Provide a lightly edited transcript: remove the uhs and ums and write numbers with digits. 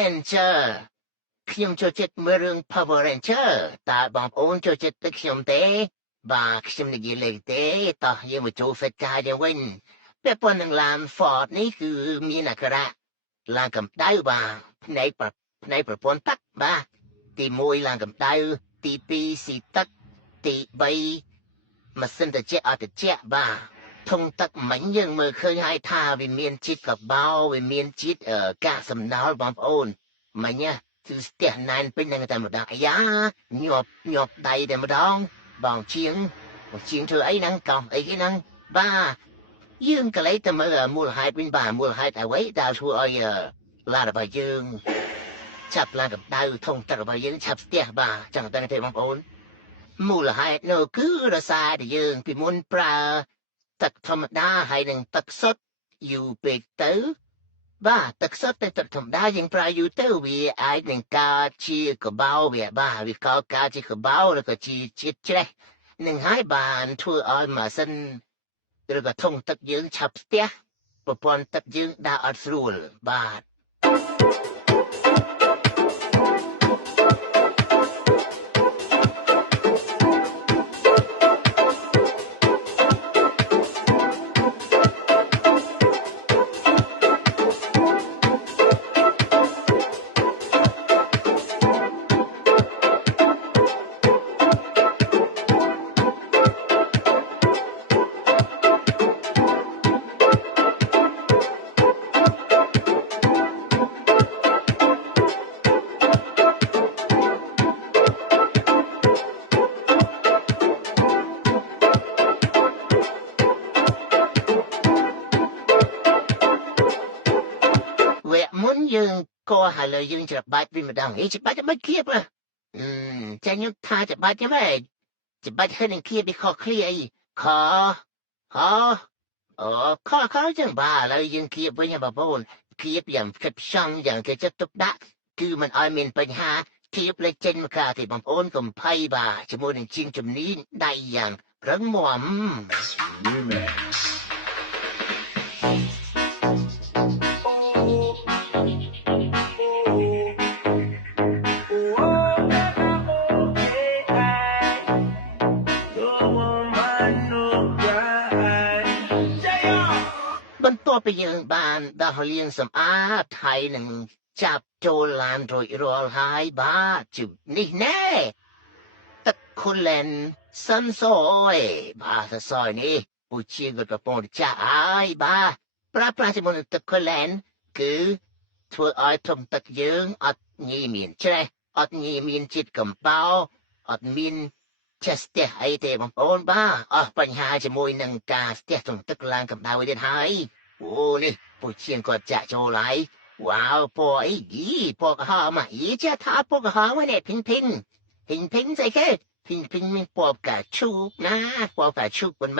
Ranger ខ្ញុំចូលចិត្តមើលរឿង Power Ranger តើបងប្អូនចូលចិត្តទឹកខ្ញុំទេបាទខ្ញុំនិយាយលេងទេតោះយើងមកចូលកិច្ចការយើងវិញពាក់ព័ន្ធនឹងឡាន Ford នេះគឺមានអក្សរៈឡានកម្ដៅបាទផ្នែកប្រព័ន្ធទឹកបាទទី1ឡានកម្ដៅទី2ស៊ីទឹកទី3ម៉ាស៊ីនត្រជាក់អត់ត្រជាក់បាទធុងទឹកមិញយើងមើលឃើញហើយថាវាមានជាតិកបោវាមានជាតិកាកសំណល់បងប្អូនមិញគឺស្ទះណែនពេញនឹងតែម្ដងអាយ៉ាញាប់ដៃតែម្ដងបងជាងធ្វើអីហ្នឹងកោះអីគេហ្នឹងបាទយើងក៏លេចទៅមើលមូលហេតុវិញបាទមូលហេតុអ្វីដែលធ្វើឲ្យឡានរបស់យើងឆាប់ឡើងកម្ដៅធុងទឹករបស់យើងឆាប់ស្ទះបាទចឹងតែទេបងប្អូនមូលហេតុនោះគឺរសារដែលយើងពីមុនប្រើទឹកធម្មតាហើយនឹងទឹកសុទ្ធយូរពេកទៅបាទទឹកសុទ្ធទៅទឹកធម្មតាយើងប្រើយូរទៅវាអាចនឹងកើតជាកបោវាបាទវាកើតជាកបោឬក៏ជាជាតិច្រេះនឹងហើយបានធ្វើឲ្យម៉ាស៊ីនឬក៏ធុងទឹកយើងឆាប់ស្ទះប្រព័ន្ធទឹកយើងដើរអត់ស្រួលបាទមុនយើងក៏ហើយលើយើងច្របាច់វិញម្ដងច្របាច់មិនគៀបចាញ់ខ្ញុំថាច្របាច់ខ្ញុំឯងច្របាច់ហើយនឹងគៀបវាខុសគ្នាអីខចឹងបាទឥឡូវយើងគៀបវិញបងប្អូនគៀបយ៉ាងខិតផ្ចង់យ៉ាងគេចិត្តទុកដាក់គឺមិនឲ្យមានបញ្ហាគៀបលេចចេញមកកាទេបងប្អូនកុំភ័យបាទជាមួយនឹងជាងជំនាញដៃយ៉ាងរឹងមាំបន្ទាប់ពីយើងបានដោះលាងសម្អាតហើយនឹងចាប់ចូលឡានរួចរាល់ហើយបាទជិះនេះណែទឹកខូឡែនសិនសយបាទសយនេះពូជាងក៏កំពុងចាស់ហើយបាទប្រើប្រាស់ជាមួយនឹងទឹកខូឡែនគឺធ្វើឲ្យធុងទឹកយើងអត់ងាយមានច្រេះអត់ងាយមានជាតិកំបោរអត់មានចេះស្ទះអីទេបងប្អូនបាទអស់បញ្ហាជាមួយនឹងការស្ទះធុងទឹកឡើងកម្ដៅទៀតហើយអូនេះពូជាងគាត់ចាក់ចូលហើយវ៉ាវពណ៌អីពណ៌ក្រហមចាថាពណ៌ក្រហមនេះភិងស្អីគេភិងមានពណ៌ផ្កាឈូកណាពណ៌ផ្កាឈូកមិនមែន